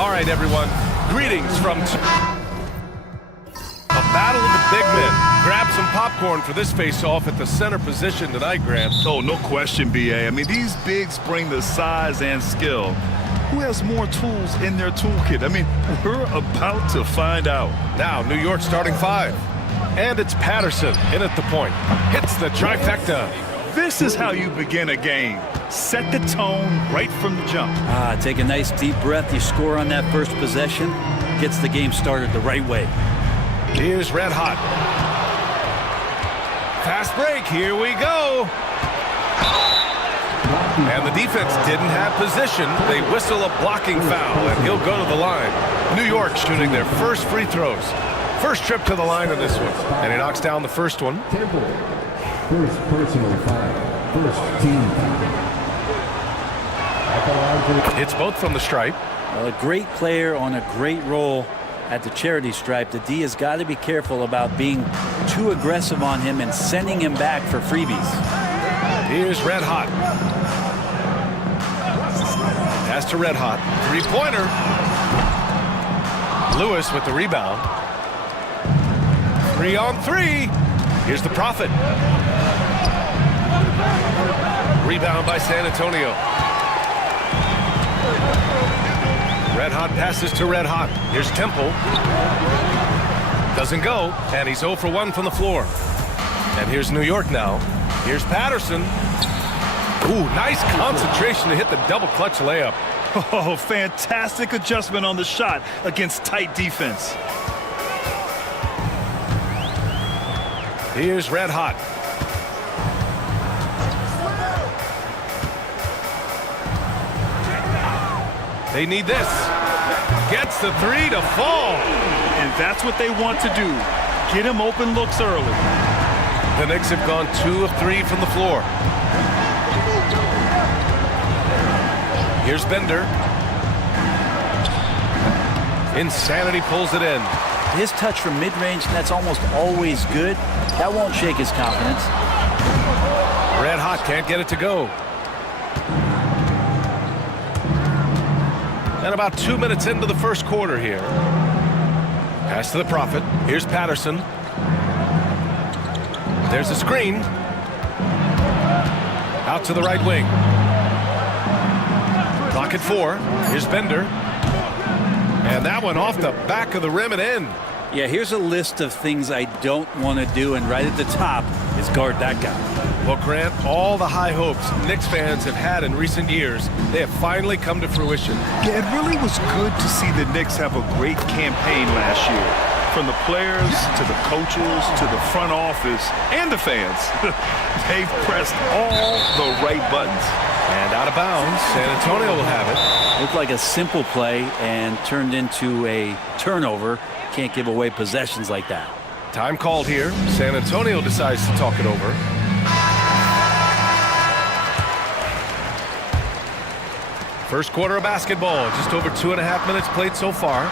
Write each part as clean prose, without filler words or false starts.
All right, everyone. Greetings from a battle of the big men. Grab some popcorn for this face-off at the center position tonight, Grant. Oh, no question, B.A. I mean, these bigs bring the size and skill. Who has more tools in their toolkit? I mean, we're about to find out. Now, New York starting five. And it's Patterson in at the point. Hits the trifecta. This is how you begin a game. Set the tone right from the jump. Take a nice deep breath. You score on that first possession. Gets the game started the right way. Here's Red Hot. Fast break. Here we go. And the defense didn't have position. They whistle a blocking foul, and he'll go to the line. New York shooting their first free throws. First trip to the line in this one. And he knocks down the first one. First personal foul. First team foul. It's both from the stripe. Well, a great player on a great roll at the charity stripe. The D has got to be careful about being too aggressive on him and sending him back for freebies. Here's Red Hot. Pass to Red Hot. Three-pointer. Lewis with the rebound. 3-on-3. Here's the Prophet. Rebound by San Antonio. Red Hot passes to Red Hot. Here's Temple. Doesn't go, and he's 0 for 1 from the floor. And here's New York now. Here's Patterson. Ooh, nice concentration to hit the double clutch layup. Oh, fantastic adjustment on the shot against tight defense. Here's Red Hot. They need this. Gets the three to fall. And that's what they want to do. Get him open looks early. The Knicks have gone 2 of 3 from the floor. Here's Bender. Insanity pulls it in. His touch from mid-range, that's almost always good. That won't shake his confidence. Red Hot can't get it to go. And about 2 minutes into the first quarter here. Pass to the Prophet. Here's Patterson. There's a screen. Out to the right wing. Clock at 4. Here's Bender. And that one off the back of the rim and in. Yeah, here's a list of things I don't want to do, and right at the top is guard that guy. Well, Grant, all the high hopes Knicks fans have had in recent years, they have finally come to fruition. Yeah, it really was good to see the Knicks have a great campaign last year. From the players to the coaches to the front office and the fans. They've pressed all the right buttons. And out of bounds, San Antonio will have it. Looked like a simple play and turned into a turnover. Can't give away possessions like that. Time called here. San Antonio decides to talk it over. First quarter of basketball. Just over 2.5 minutes played so far.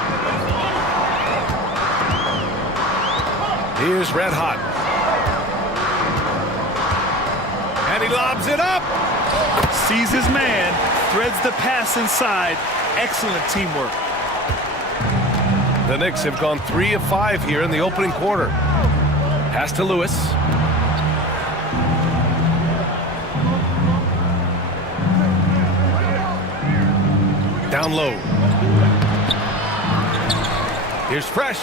Here's Red Hot. And he lobs it up. Sees his man, threads the pass inside. Excellent teamwork. The Knicks have gone 3 of 5 here in the opening quarter. Pass to Lewis. Down low. Here's Fresh.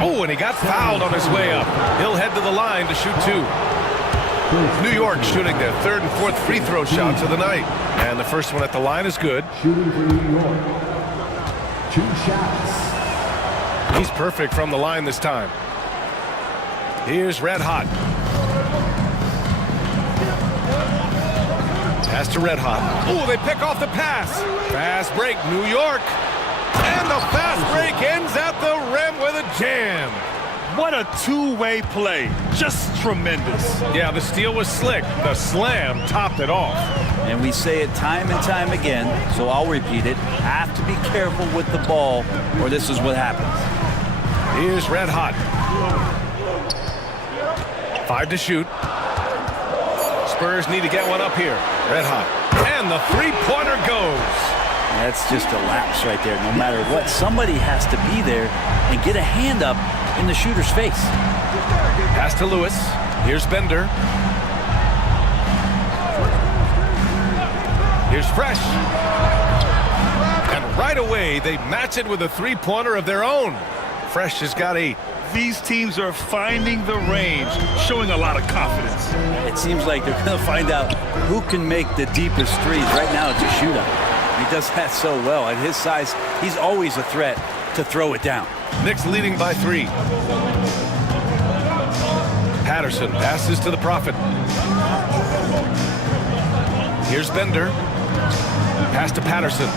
Oh, and he got fouled on his way up. He'll head to the line to shoot 2. New York shooting their 3rd and 4th free throw shots of the night. And the first one at the line is good. Shooting for New York. 2 shots. He's perfect from the line this time. Here's Red Hot. Pass to Red Hot. Oh, they pick off the pass. Fast break, New York. And the fast break ends at the rim with a jam. What a two-way play. Just tremendous. Yeah, the steal was slick. The slam topped it off. And we say it time and time again, so I'll repeat it. Have to be careful with the ball, or this is what happens. Here's Red Hot. 5 to shoot. Spurs need to get one up here. Red Hot. And the three-pointer goes. That's just a lapse right there. No matter what, somebody has to be there and get a hand up in the shooter's face. Pass to Lewis. Here's Bender. Here's Fresh. And right away, they match it with a three-pointer of their own. Fresh has got 8. These teams are finding the range, showing a lot of confidence. It seems like they're going to find out who can make the deepest threes. Right now, it's a shootout. He does that so well. At his size, he's always a threat to throw it down. Knicks leading by 3. Patterson passes to the Prophet. Here's Bender. Pass to Patterson.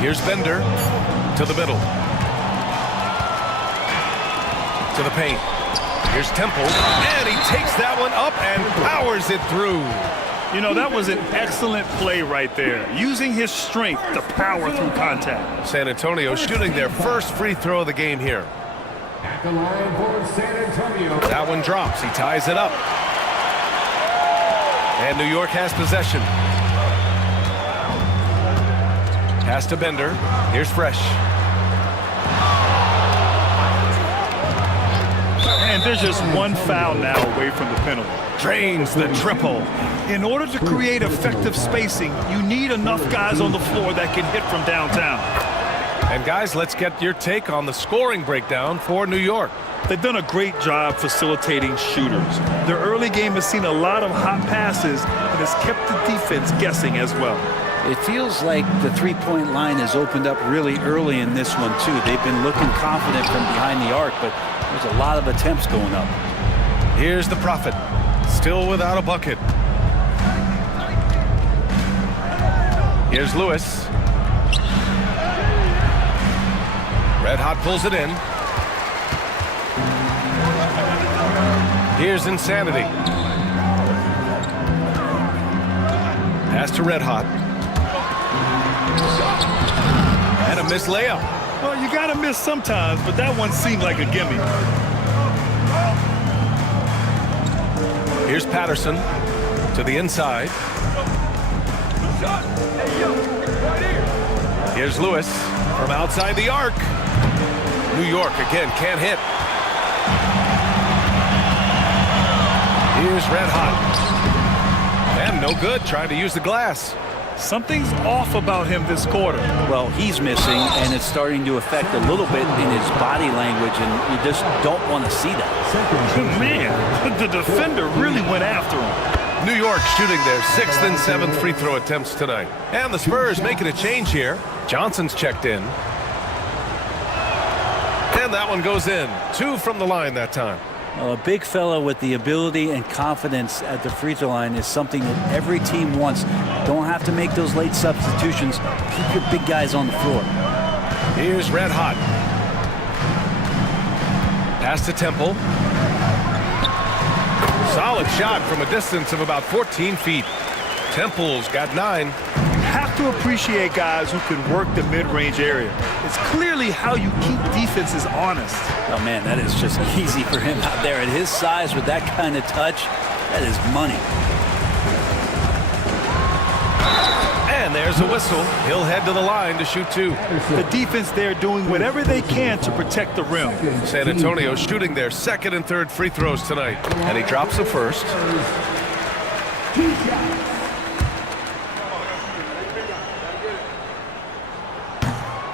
Here's Bender to the middle. To the paint. Here's Temple, and he takes that one up and powers it through. You know, that was an excellent play right there, using his strength to power through contact. San Antonio shooting their first free throw of the game here. At the line for San Antonio. That one drops. He ties it up. And New York has possession. Pass to Bender. Here's Fresh. And there's just one foul now away from the penalty. Drains the triple. In order to create effective spacing, you need enough guys on the floor that can hit from downtown. And guys, let's get your take on the scoring breakdown for New York. They've done a great job facilitating shooters. Their early game has seen a lot of hot passes and has kept the defense guessing as well. It feels like the three-point line has opened up really early in this one, too. They've been looking confident from behind the arc, but there's a lot of attempts going up. Here's the Prophet, still without a bucket. Here's Lewis. Red Hot pulls it in. Here's Insanity. Pass to Red Hot. And a missed layup. Well, you got to miss sometimes, but that one seemed like a gimme. Here's Patterson to the inside. Here's Lewis from outside the arc. New York again can't hit. Here's Red Hot. And no good, trying to use the glass. Something's off about him this quarter. Well, he's missing, and it's starting to affect a little bit in his body language, and you just don't want to see that. Man, the defender really went after him. New York shooting their 6th and 7th free throw attempts tonight. And the Spurs making a change here. Johnson's checked in. And that one goes in. 2 from the line that time. Well, a big fella with the ability and confidence at the free throw line is something that every team wants. Don't have to make those late substitutions. Keep your big guys on the floor. Here's Red Hot. Pass to Temple. Solid shot from a distance of about 14 feet. Temple's got 9. You have to appreciate guys who can work the mid-range area. It's clearly how you keep defenses honest. Oh, man, that is just easy for him out there. At his size with that kind of touch, that is money. And there's a whistle. He'll head to the line to shoot 2. The defense there doing whatever they can to protect the rim. San Antonio shooting their 2nd and 3rd free throws tonight. And he drops the first.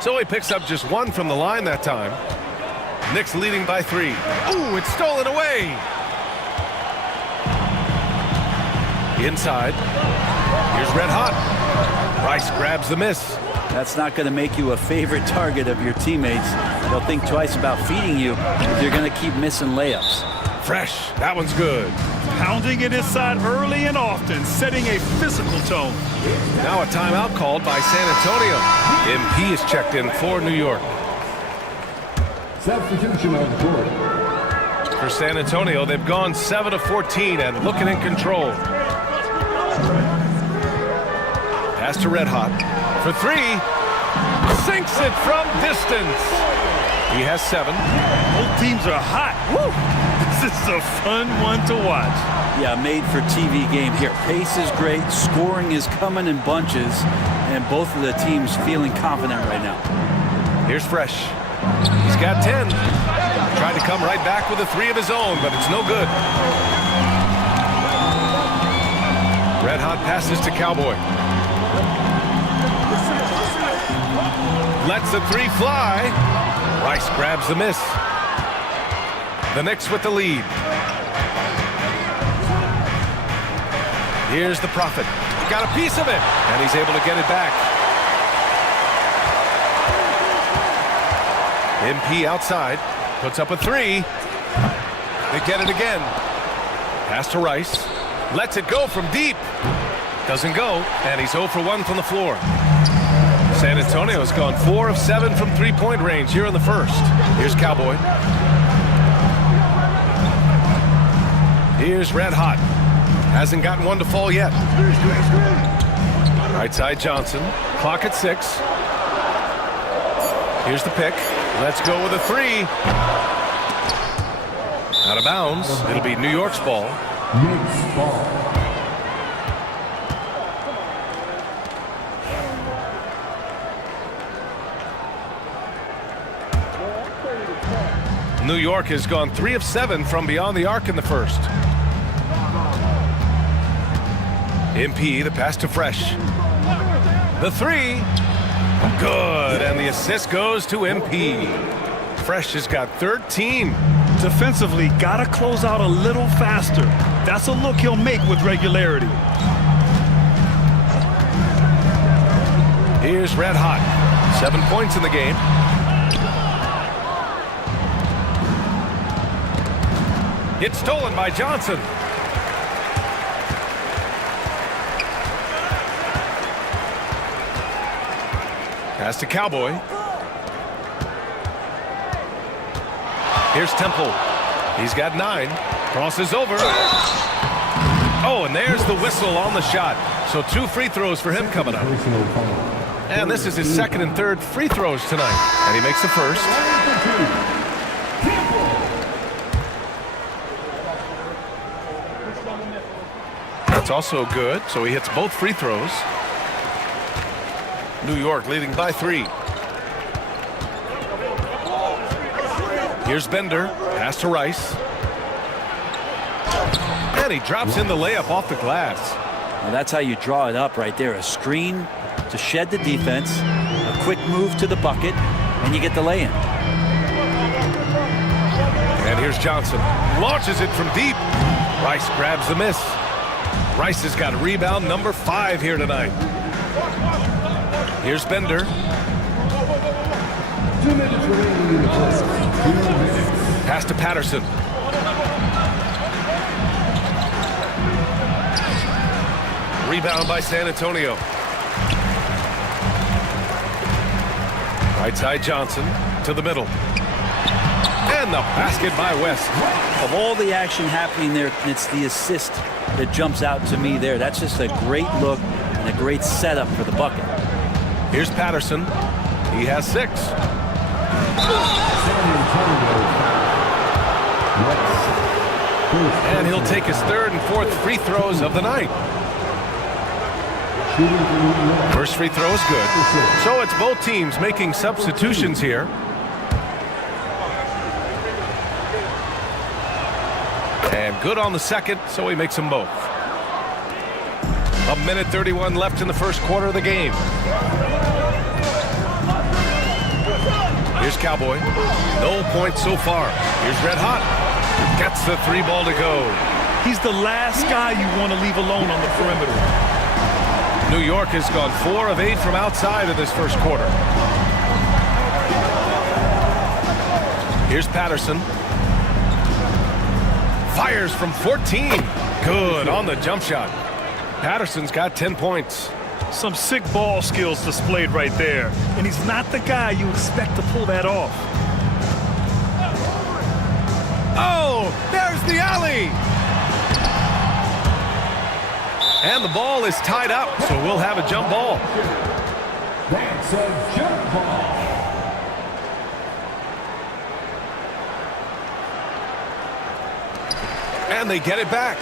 So he picks up just 1 from the line that time. Knicks leading by 3. Ooh, it's stolen away. Inside. Here's Red Hot. Rice grabs the miss. That's not going to make you a favorite target of your teammates. They'll think twice about feeding you if you're going to keep missing layups. Fresh. That one's good. Pounding it inside early and often, setting a physical tone. Now a timeout called by San Antonio. MP is checked in for New York. Substitution on the court. For San Antonio, they've gone 7 of 14 and looking in control. Pass to Red Hot for 3. Sinks it from distance. He has 7. Both teams are hot. Woo! This is a fun one to watch. Yeah, made for TV game here. Pace is great. Scoring is coming in bunches. And both of the teams feeling confident right now. Here's Fresh. He's got 10. Tried to come right back with a 3 of his own, but it's no good. Red hot passes to Cowboy. Lets the 3 fly. Rice grabs the miss. The Knicks with the lead. Here's the Prophet. Got a piece of it, and he's able to get it back. MP outside, puts up a 3. They get it again. Pass to Rice. Lets it go from deep. Doesn't go, and he's 0 for 1 from the floor. San Antonio's gone 4 of 7 from three-point range here in the first. Here's Cowboy. Here's Red Hot. Hasn't gotten one to fall yet. Right side Johnson. Clock at 6. Here's the pick. Let's go with a 3. Out of bounds. It'll be New York's ball. Knicks ball. New York has gone 3 of 7 from beyond the arc in the first. MP, the pass to Fresh. The 3. Good, and the assist goes to MP. Fresh has got 13. Defensively, gotta close out a little faster. That's a look he'll make with regularity. Here's Red Hot. 7 points in the game. It's stolen by Johnson. Pass to Cowboy. Here's Temple. He's got 9. Crosses over. Oh, and there's the whistle on the shot. So 2 free throws for him coming up. And this is his 2nd and 3rd free throws tonight. And he makes the first. That's also good. So he hits both free throws. New York leading by 3. Here's Bender. Pass to Rice. And he drops in the layup off the glass. Well, that's how you draw it up right there. A screen to shed the defense, a quick move to the bucket, and you get the lay-in. And here's Johnson. Launches it from deep. Rice grabs the miss. Rice has got rebound number 5 here tonight. Here's Bender. 2 minutes remaining in the first. 2 minutes. Pass to Patterson. Rebound by San Antonio. Right side Johnson to the middle. And the basket by West. Of all the action happening there, it's the assist that jumps out to me there. That's just a great look and a great setup for the bucket. Here's Patterson. He has 6. And he'll take his 3rd and 4th free throws of the night. First free throw is good. So it's both teams making substitutions here. And good on the 2nd, so he makes them both. 1:31 left in the first quarter of the game. Here's Cowboy. No points so far. Here's Red Hot. Gets the 3 ball to go. He's the last guy you want to leave alone on the perimeter. New York has gone 4 of 8 from outside of this first quarter. Here's Patterson. Fires from 14. Good on the jump shot. Patterson's got 10 points. Some sick ball skills displayed right there. And he's not the guy you expect to pull that off. Oh, there's the alley. And the ball is tied up, so we'll have a jump ball. That's a jump ball. And they get it back.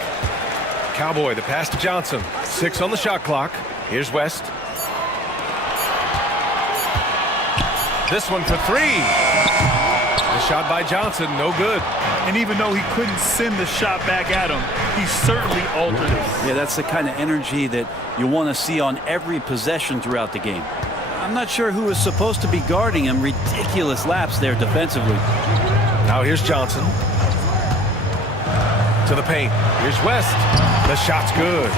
Cowboy, the pass to Johnson. 6 on the shot clock. Here's West. This one for 3. The shot by Johnson, no good. And even though he couldn't send the shot back at him, he certainly altered it. Yeah, that's the kind of energy that you want to see on every possession throughout the game. I'm not sure who is supposed to be guarding him. Ridiculous lapse there defensively. Now here's Johnson. To the paint. Here's West. The shot's good.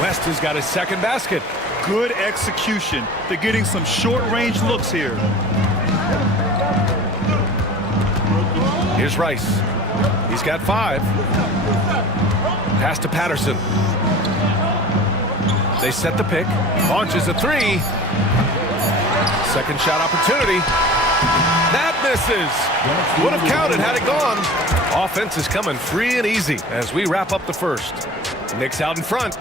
West has got his second basket. Good execution. They're getting some short-range looks here. Here's Rice. He's got 5. Pass to Patterson. They set the pick. Launches a 3. Second shot opportunity. That misses. Would have counted had it gone. Offense is coming free and easy as we wrap up the first. Knicks out in front.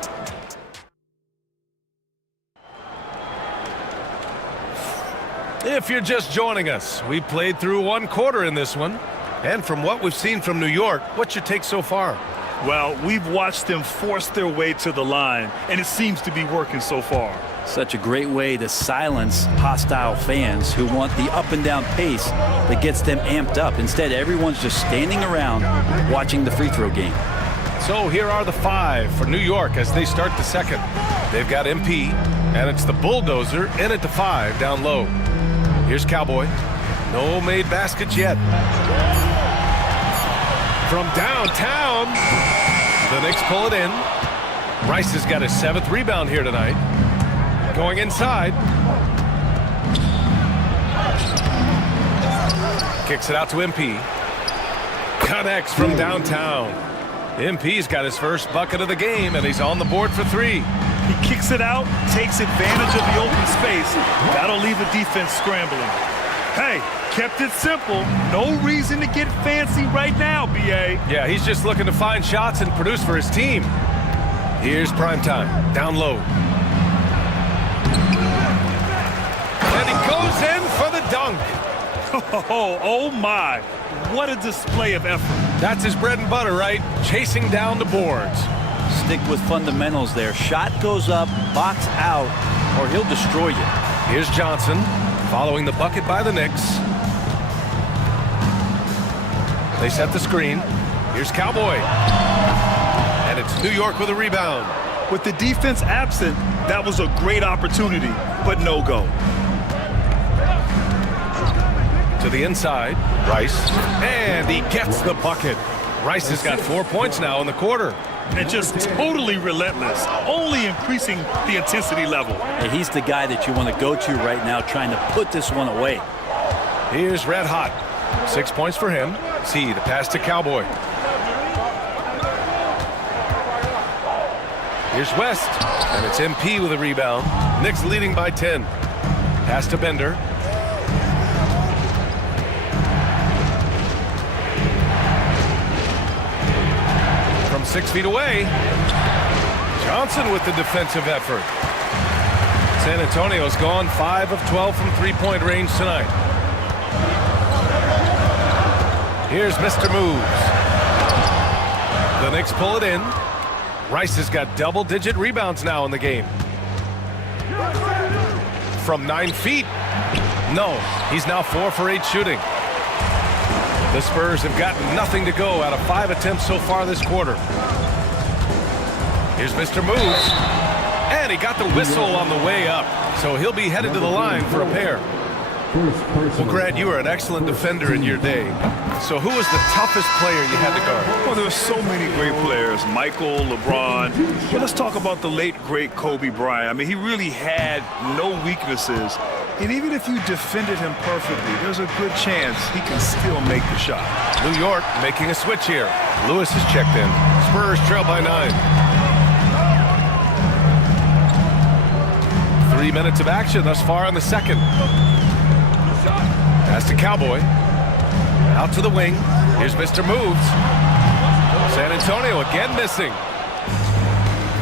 If you're just joining us, we played through 1 quarter in this one. And from what we've seen from New York, what's your take so far? Well, we've watched them force their way to the line, and it seems to be working so far. Such a great way to silence hostile fans who want the up and down pace that gets them amped up. Instead, everyone's just standing around watching the free throw game. So here are the 5 for New York as they start the second. They've got MP, and it's the bulldozer in at the 5 down low. Here's Cowboy. No made baskets yet. From downtown, the Knicks pull it in. Rice has got his 7th rebound here tonight. Going inside. Kicks it out to MP. Connects from downtown. MP's got his first bucket of the game, and he's on the board for 3. He kicks it out, takes advantage of the open space. That'll leave the defense scrambling. Hey, kept it simple. No reason to get fancy right now, B.A. Yeah, he's just looking to find shots and produce for his team. Here's Primetime, down low. And he goes in for the dunk. Oh my. What a display of effort. That's his bread and butter, right? Chasing down the boards. Stick with fundamentals there. Shot goes up, box out, or he'll destroy you. Here's Johnson, following the bucket by the Knicks. They set the screen. Here's Cowboy. And it's New York with a rebound. With the defense absent, that was a great opportunity, but no go. To the inside, Rice. And he gets the bucket. Rice has got 4 points now in the quarter. And just totally relentless, only increasing the intensity level. And he's the guy that you want to go to right now, trying to put this one away. Here's Red Hot. 6 points for him. See the pass to Cowboy. Here's West. And it's MP with a rebound. Knicks leading by 10. Pass to Bender. From 6 feet away. Johnson with the defensive effort. San Antonio's gone 5 of 12 from three-point range tonight. Here's Mr. Moves. The Knicks pull it in. Rice has got double-digit rebounds now in the game. From 9 feet. No, he's now 4 for 8 shooting. The Spurs have gotten nothing to go out of 5 attempts so far this quarter. Here's Mr. Moves. And he got the whistle on the way up. So he'll be headed to the line for a pair. Well, Grant, you were an excellent defender in your day. So who was the toughest player you had to guard? Well, there were so many great players. Michael, LeBron. But let's talk about the late, great Kobe Bryant. I mean, he really had no weaknesses. And even if you defended him perfectly, there's a good chance he can still make the shot. New York making a switch here. Lewis has checked in. Spurs trail by 9. 3 minutes of action thus far in the second. Pass to Cowboy. Out to the wing. Here's Mr. Moves. San Antonio again missing.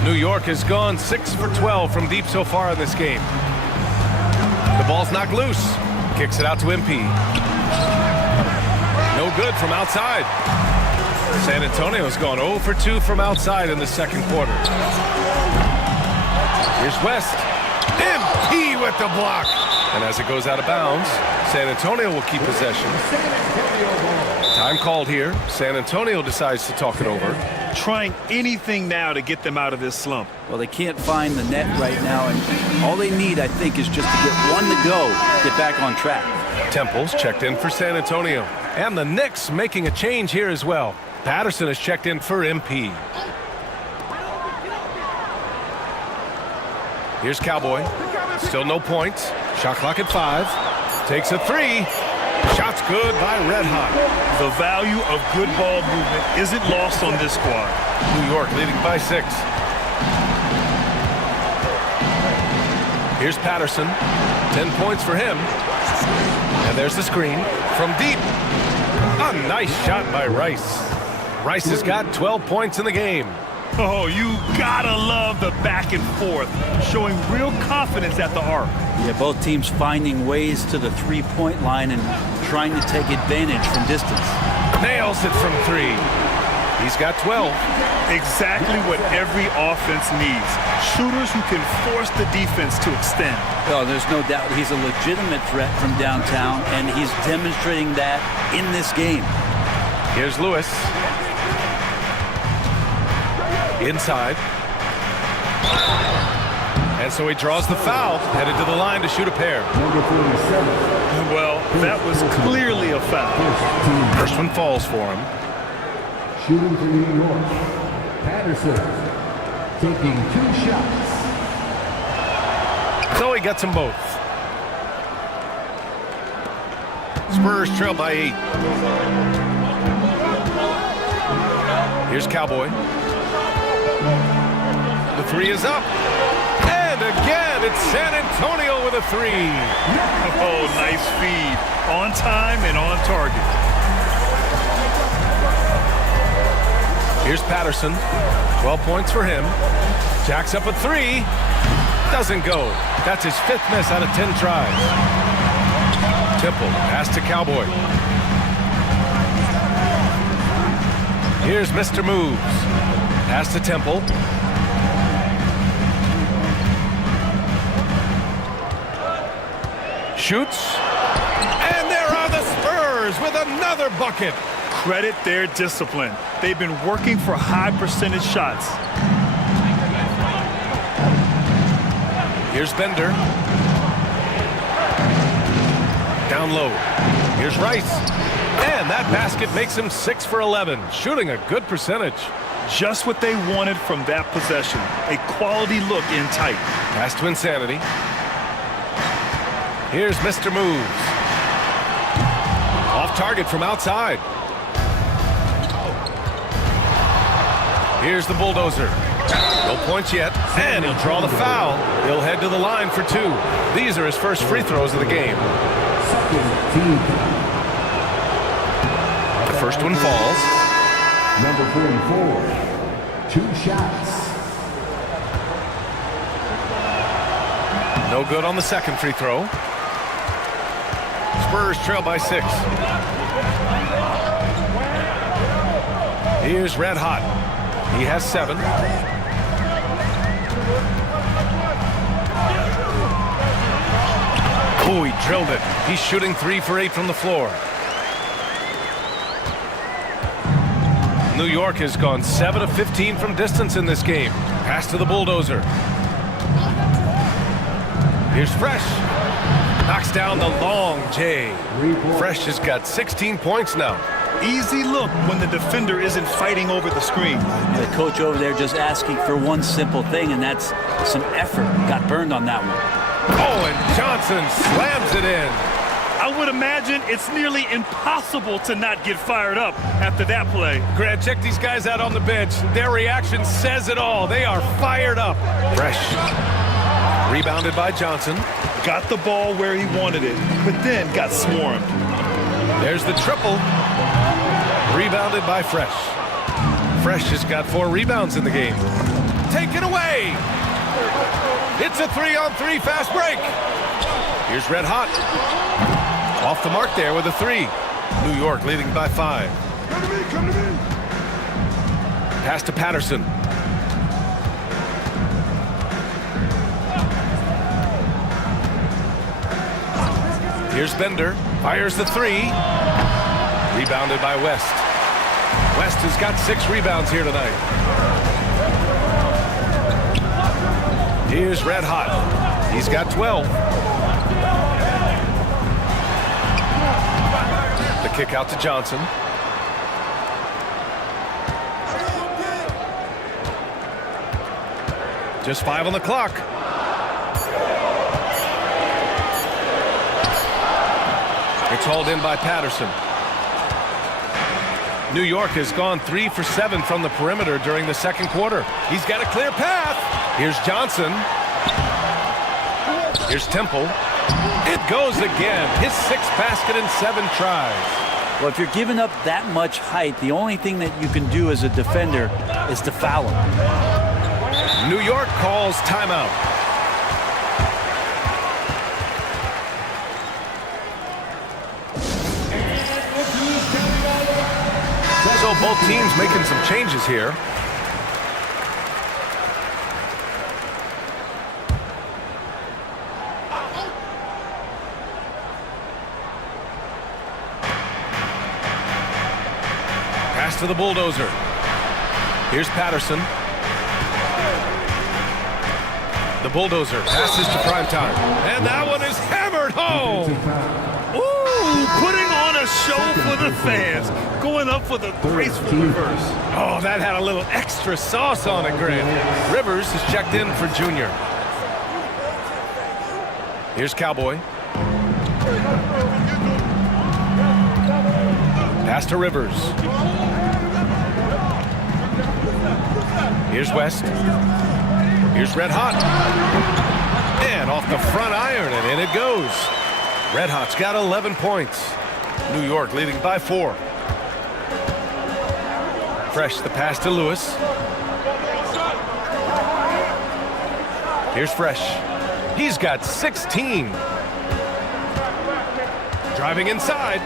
New York has gone 6 for 12 from deep so far in this game. The ball's knocked loose. Kicks it out to MP. No good from outside. San Antonio's gone 0 for 2 from outside in the second quarter. Here's West. MP with the block. And as it goes out of bounds, San Antonio will keep possession. Time called here. San Antonio decides to talk it over. Trying anything now to get them out of this slump. Well, they can't find the net right now, and all they need, I think, is just to get one to go, get back on track. Temple's checked in for San Antonio. And the Knicks making a change here as well. Patterson has checked in for MP. Here's Cowboy. Still no points. Shot clock at 5. Takes a 3. Shot's good by Red Hot. The value of good ball movement isn't lost on this squad. New York leading by 6. Here's Patterson. 10 points for him. And there's the screen from deep. A nice shot by Rice. Rice has got 12 points in the game. Oh, you gotta love the back and forth, showing real confidence at the arc. Yeah, both teams finding ways to the three-point line and trying to take advantage from distance. Nails it from 3. He's got 12. Exactly what every offense needs. Shooters who can force the defense to extend. Oh, there's no doubt he's a legitimate threat from downtown, and he's demonstrating that in this game. Here's Lewis. Inside. And so he draws the foul, headed to the line to shoot a pair. Number 47. Well, that was clearly a foul. First one falls for him. Shooting for New York. Patterson taking 2 shots. So he gets them both. Spurs trail by 8. Here's Cowboy. The 3 is up. And again, it's San Antonio with a 3. Oh, nice feed. On time and on target. Here's Patterson. 12 points for him. Jacks up a 3. Doesn't go. That's his 5th miss out of 10 tries. Temple pass to Cowboy. Here's Mr. Moves. Pass to Temple. Shoots. And there are the Spurs with another bucket. Credit their discipline. They've been working for high percentage shots. Here's Bender. Down low. Here's Rice. And that basket makes him 6 for 11, shooting a good percentage. Just what they wanted from that possession. A quality look in tight. Pass to Insanity. Here's Mr. Moves. Off target from outside. Here's the Bulldozer. No points yet, and he'll draw the foul. He'll head to the line for 2. These are his first free throws of the game. Second team. The first one falls. Number 44. 2 shots. No good on the second free throw. Spurs trail by 6. Here's Red Hot. He has 7. Oh, he drilled it. He's shooting 3 for 8 from the floor. New York has gone 7 of 15 from distance in this game. Pass to the Bulldozer. Here's Fresh. Knocks down the long J. Fresh has got 16 points now. Easy look when the defender isn't fighting over the screen. The coach over there just asking for one simple thing, and that's some effort. Got burned on that one. Oh, and Johnson slams it in. I would imagine it's nearly impossible to not get fired up after that play. Grant, check these guys out on the bench. Their reaction says it all. They are fired up. Fresh. Rebounded by Johnson. Got the ball where he wanted it, but then got swarmed. There's the triple. Rebounded by Fresh. Fresh has got 4 rebounds in the game. Take it away. It's a 3-on-3 fast break. Here's Red Hot. Off the mark there with a 3. New York leading by 5. Pass to Patterson. Here's Bender. Fires the three. Rebounded by West. West has got 6 rebounds here tonight. Here's Red Hot. He's got 12. The kick out to Johnson. Just 5 on the clock. It's hauled in by Patterson. New York has gone 3 for 7 from the perimeter during the second quarter. He's got a clear path. Here's Johnson. Here's Temple. It goes again. His 6th basket in 7 tries. Well, if you're giving up that much height, the only thing that you can do as a defender is to foul him. New York calls timeout. So both teams making some changes here. Pass to the bulldozer. Here's Patterson. The bulldozer passes to primetime. And that one is hammered home. Ooh, putting on a show for the fans. Going up for the graceful reverse. Oh, that had a little extra sauce on it, Grant. Rivers is checked in for Junior. Here's Cowboy. Pass to Rivers. Here's West. Here's Red Hot. And off the front iron, and in it goes. Red Hot's got 11 points. New York leading by 4. Fresh the pass to Lewis. Here's Fresh. He's got 16. Driving inside.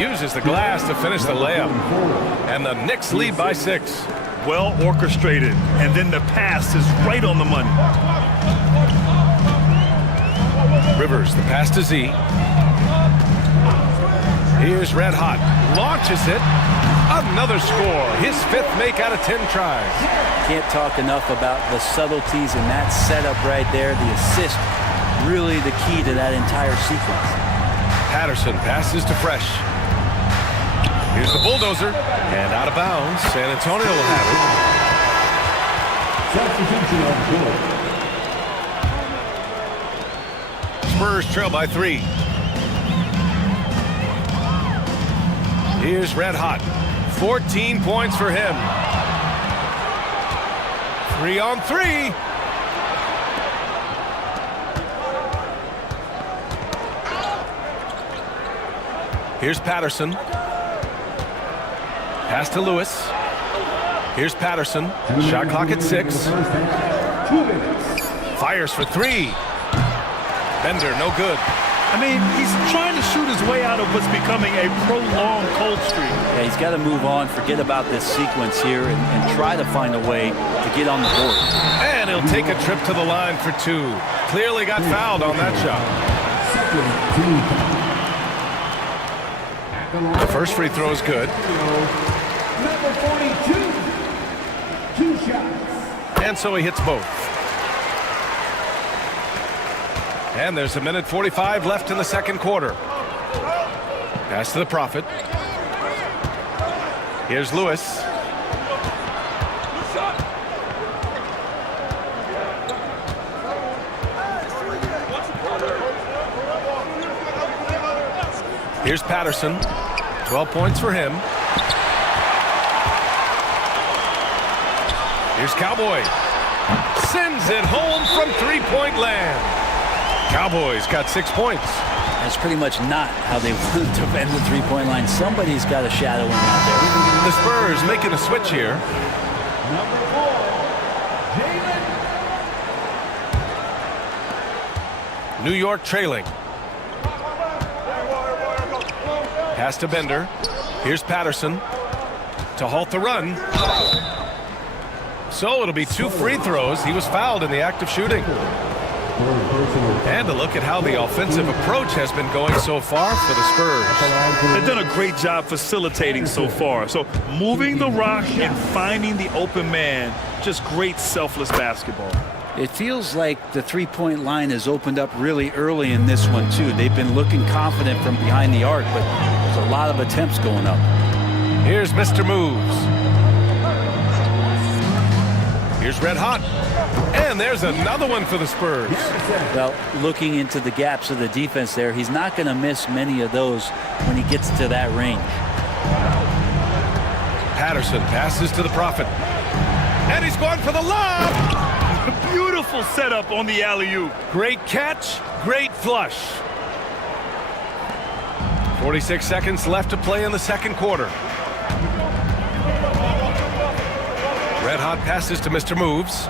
Uses the glass to finish the layup. And the Knicks lead by 6. Well orchestrated. And then the pass is right on the money. Rivers, the pass to Z. Here's Red Hot. Launches it. Another score. His 5th make out of 10 tries. Can't talk enough about the subtleties in that setup right there. The assist, really the key to that entire sequence. Patterson passes to Fresh. Here's the bulldozer. And out of bounds. San Antonio will have it. Spurs trail by 3. Here's Red Hot. 14 points for him. 3 on 3. Here's Patterson. Pass to Lewis. Here's Patterson. Shot clock at 6. Fires for 3. Bender, no good. I mean, he's trying to shoot his way out of what's becoming a prolonged cold streak. Yeah, he's got to move on, forget about this sequence here, and try to find a way to get on the board. And he'll take a trip to the line for 2. Clearly got fouled on that shot. The first free throw is good. Number 42. 2 shots. And so he hits both. And there's 1:45 left in the second quarter. Pass to the Prophet. Here's Lewis. Here's Patterson. 12 points for him. Here's Cowboy. Sends it home from three-point land. Cowboys got 6 points. That's pretty much not how they want to defend the three-point line. Somebody's got to shadow him out there. The Spurs making a switch here. Number 4. Jalen. New York trailing. Pass to Bender. Here's Patterson. to halt the run. So it'll be 2 free throws. He was fouled in the act of shooting. And a look at how the offensive approach has been going so far for the Spurs. They've done a great job facilitating so far. So moving the rock and finding the open man, just great selfless basketball. It feels like the three-point line has opened up really early in this one, too. They've been looking confident from behind the arc, but there's a lot of attempts going up. Here's Mr. Moves. Here's Red Hot. And there's another one for the Spurs. Well, looking into the gaps of the defense there, he's not going to miss many of those when he gets to that range. Patterson passes to the Prophet. And he's going for the lob. Beautiful setup on the alley-oop. Great catch, great flush. 46 seconds left to play in the second quarter. Red Hot passes to Mr. Moves.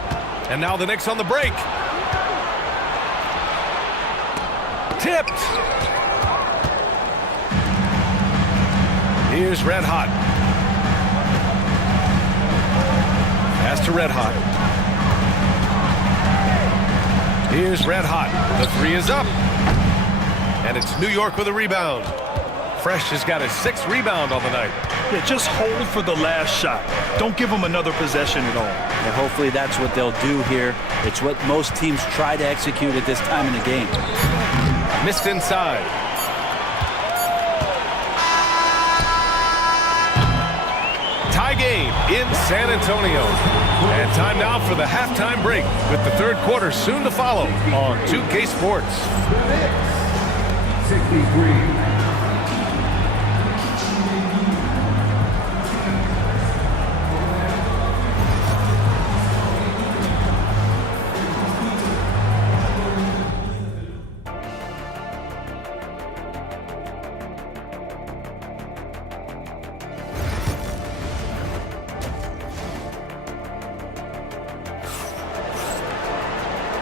And now the Knicks on the break. Tipped. Here's Red Hot. Pass to Red Hot. Here's Red Hot. The three is up. And it's New York with a rebound. Fresh has got his 6th rebound on the night. Yeah, just hold for the last shot. Don't give them another possession at all. And hopefully that's what they'll do here. It's what most teams try to execute at this time in the game. Missed inside. Tie game in San Antonio. And time now for the halftime break with the third quarter soon to follow on 2K Sports. 63.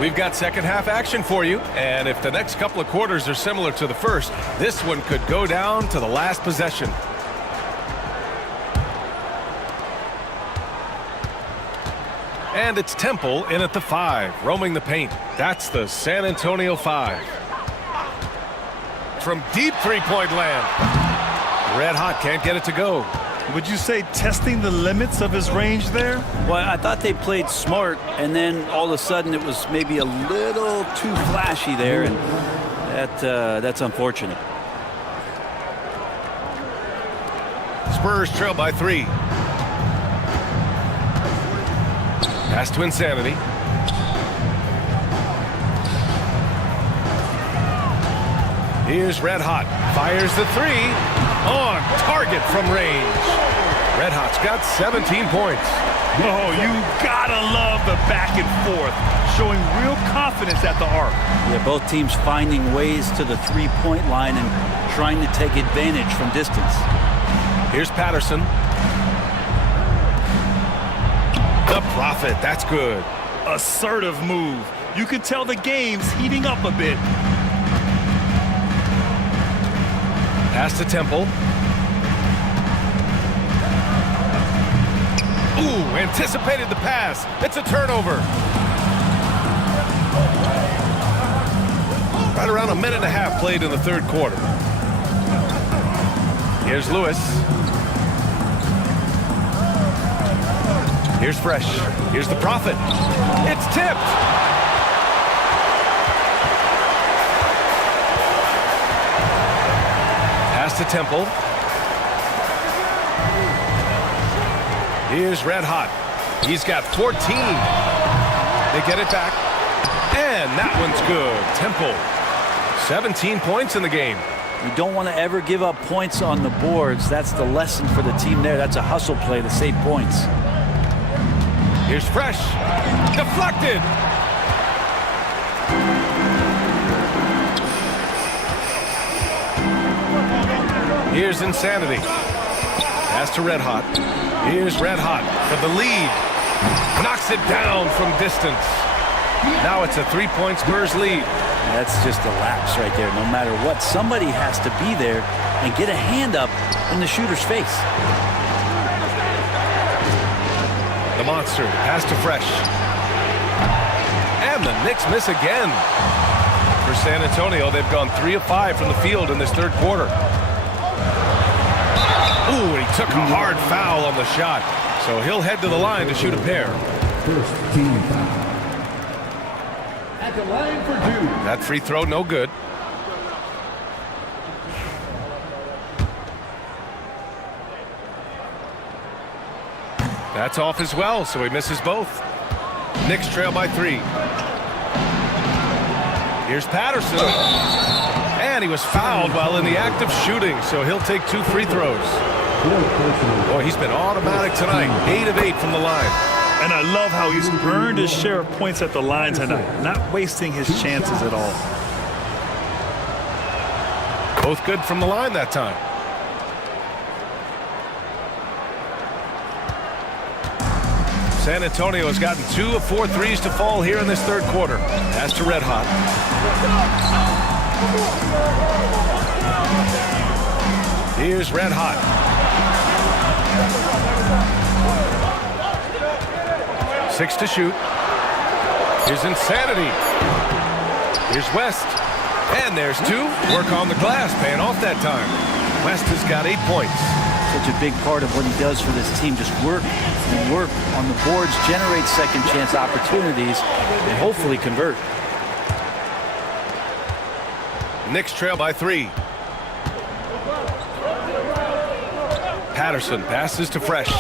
We've got second half action for you, and if the next couple of quarters are similar to the first, this one could go down to the last possession. And it's Temple in at the 5, roaming the paint. That's the San Antonio 5. From deep three-point land. Red Hot can't get it to go. Would you say testing the limits of his range there? Well, I thought they played smart, and then all of a sudden it was maybe a little too flashy there, and that's unfortunate. Spurs trail by 3. Pass to Insanity. Here's Red Hot. Fires the 3. On target from range. Red Hot's got 17 points. Oh, you gotta love the back and forth, showing real confidence at the arc. Yeah, both teams finding ways to the three-point line and trying to take advantage from distance. Here's Patterson. The Prophet, that's good. Assertive move. You can tell the game's heating up a bit. Pass to Temple. Ooh, anticipated the pass. It's a turnover. Right around a minute and a half played in the third quarter. Here's Lewis. Here's Fresh. Here's the Prophet. It's tipped. To Temple. Here's Red Hot. He's got 14. They get it back. And that one's good. Temple. 17 points in the game. You don't want to ever give up points on the boards. That's the lesson for the team there. That's a hustle play to save points. Here's Fresh. Deflected. Here's Insanity. Pass to Red Hot. Here's Red Hot for the lead. Knocks it down from distance. Now it's a 3-point Spurs lead. That's just a lapse right there. No matter what, somebody has to be there and get a hand up in the shooter's face. monster. Pass to Fresh. And the Knicks miss again. For San Antonio, they've gone 3 of 5 from the field in this third quarter. Ooh, he took a hard foul on the shot. So he'll head to the line to shoot a pair. First team foul. At the line for 2. That free throw, no good. That's off as well, so he misses both. Knicks trail by 3. Here's Patterson. And he was fouled while in the act of shooting, so he'll take 2 free throws. Boy, he's been automatic tonight. 8 of 8 from the line. And I love how he's earned his share of points at the line tonight, not wasting his chances at all. Both good from the line that time. San Antonio has gotten 2 of 4 threes to fall here in this third quarter. Pass to Red Hot. Here's Red Hot. 6 to shoot. Here's Insanity. Here's West. And there's 2. Work on the glass, paying off that time. West has got 8 points. Such a big part of what he does for this team. Just work and work on the boards, generate second chance opportunities, and hopefully convert. Knicks trail by 3. Patterson passes to Fresh.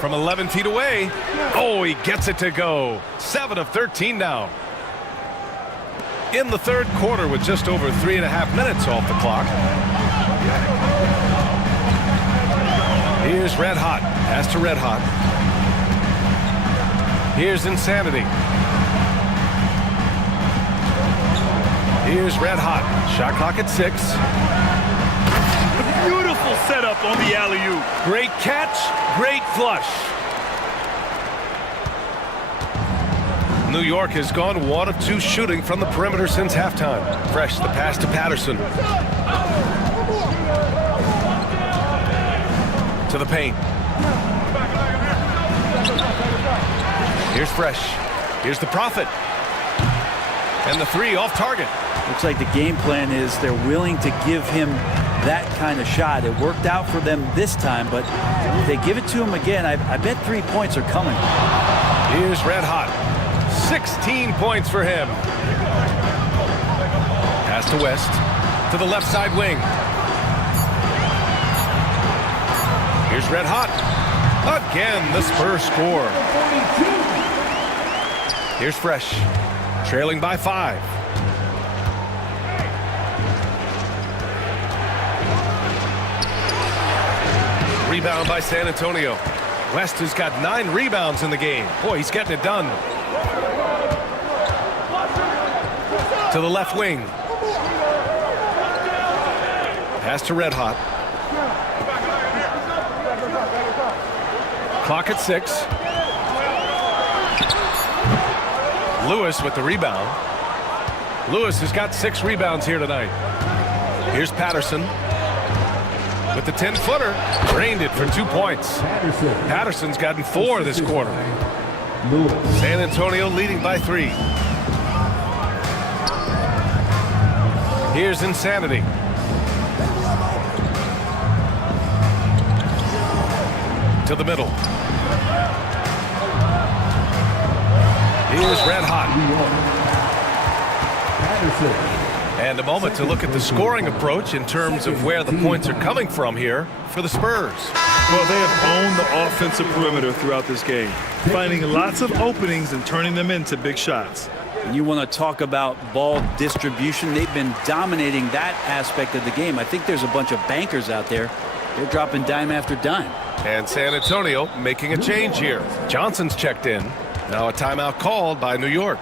From 11 feet away. Oh, he gets it to go. 7 of 13 now. In the third quarter with just over 3.5 minutes off the clock. Here's Red Hot. Pass to Red Hot. Here's Insanity. Here's Red Hot. Shot clock at 6. Beautiful setup on the alley-oop. Great catch, great flush. New York has gone 1 of 2 shooting from the perimeter since halftime. Fresh, the pass to Patterson. To the paint. Here's Fresh. Here's the Prophet. And the 3 off target. Looks like the game plan is they're willing to give him that kind of shot. It worked out for them this time, but if they give it to him again, I bet 3 points are coming. Here's Red Hot. 16 points for him. Pass to West. To the left side wing. Here's Red Hot. Again, the Spurs score. Here's Fresh. Trailing by 5. Rebound by San Antonio. West has got 9 rebounds in the game. Boy, he's getting it done. To the left wing. Pass to Red Hot. Clock at 6. Lewis with the rebound. Lewis has got 6 rebounds here tonight. Here's Patterson. With the 10-footer, drained it for 2 points. Patterson's gotten 4 this quarter. San Antonio leading by 3. Here's Insanity. To the middle. Here's Red Hot. And a moment to look at the scoring approach in terms of where the points are coming from here for the Spurs. Well, they have owned the offensive perimeter throughout this game, finding lots of openings and turning them into big shots. And you want to talk about ball distribution. They've been dominating that aspect of the game. I think there's a bunch of bankers out there. They're dropping dime after dime. And San Antonio making a change here. Johnson's checked in. Now a timeout called by New York.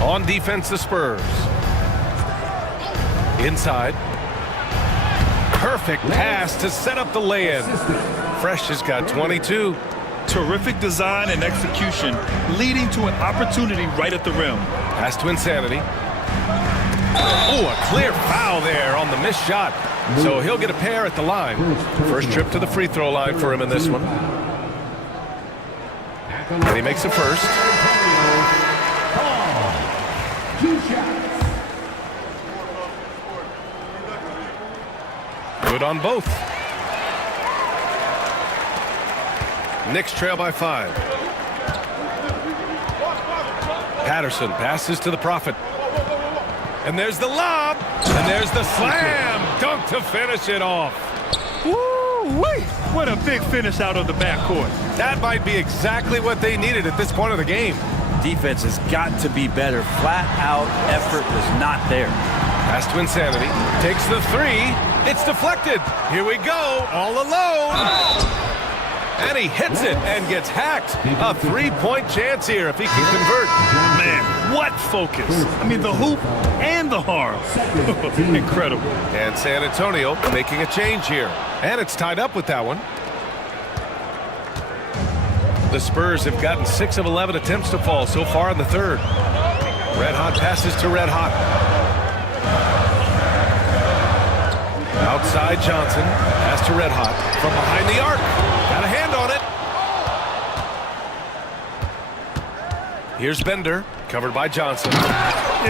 On defense, the Spurs. Inside. Perfect pass to set up the lay-in. Fresh has got 22. Terrific design and execution, leading to an opportunity right at the rim. Pass to Insanity. Oh, a clear foul there on the missed shot. So he'll get a pair at the line. First trip to the free throw line for him in this one. And he makes a first. Good on both. Knicks trail by 5. Patterson passes to the Prophet. And there's the lob. And there's the slam. Dunk to finish it off. Woo-wee! What a big finish out of the backcourt. That might be exactly what they needed at this point of the game. Defense has got to be better. Flat out effort was not there. Pass to Insanity. Takes the 3. It's deflected. Here we go. All alone. And he hits it and gets hacked. A 3-point chance here if he can convert. Man, what focus. I mean, the hoop and the harm. Incredible. And San Antonio making a change here. And it's tied up with that one. The Spurs have gotten 6 of 11 attempts to fall so far in the third. Red Hot passes to Red Hot. Outside Johnson. Pass to Red Hot. From behind the arc. Got a hand on it. Here's Bender. Covered by Johnson.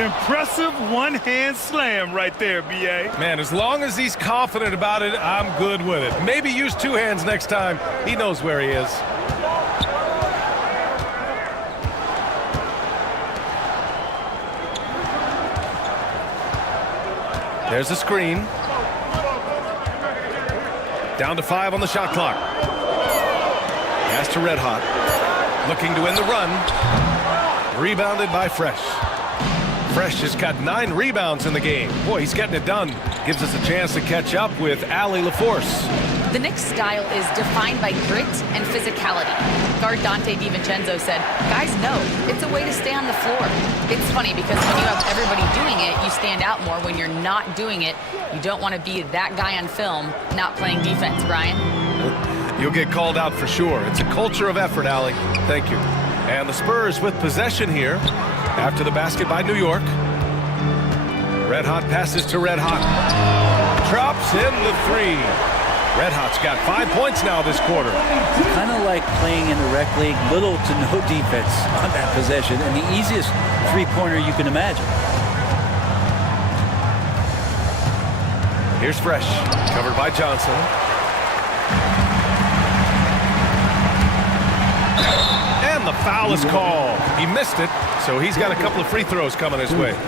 Impressive one-hand slam right there, B.A. Man, as long as he's confident about it, I'm good with it. Maybe use 2 hands next time. He knows where he is. There's a screen. Down to 5 on the shot clock. Pass to Red Hot. Looking to win the run. Rebounded by Fresh. Fresh has got 9 rebounds in the game. Boy, he's getting it done. Gives us a chance to catch up with Allie LaForce. The Knicks' style is defined by grit and physicality. Guard Dante DiVincenzo said, guys know it's a way to stay on the floor. It's funny because when you have everybody doing it, you stand out more. When you're not doing it, you don't want to be that guy on film not playing defense, Brian. You'll get called out for sure. It's a culture of effort, Allie. Thank you. And the Spurs with possession here after the basket by New York. Red Hot passes to Red Hot. Drops in the 3. Red Hot's got 5 points now this quarter. Kind of like playing in the rec league, little to no defense on that possession, and the easiest three-pointer you can imagine. Here's Fresh, covered by Johnson. And the foul is called. He missed it, so he's got a couple of free throws coming his way.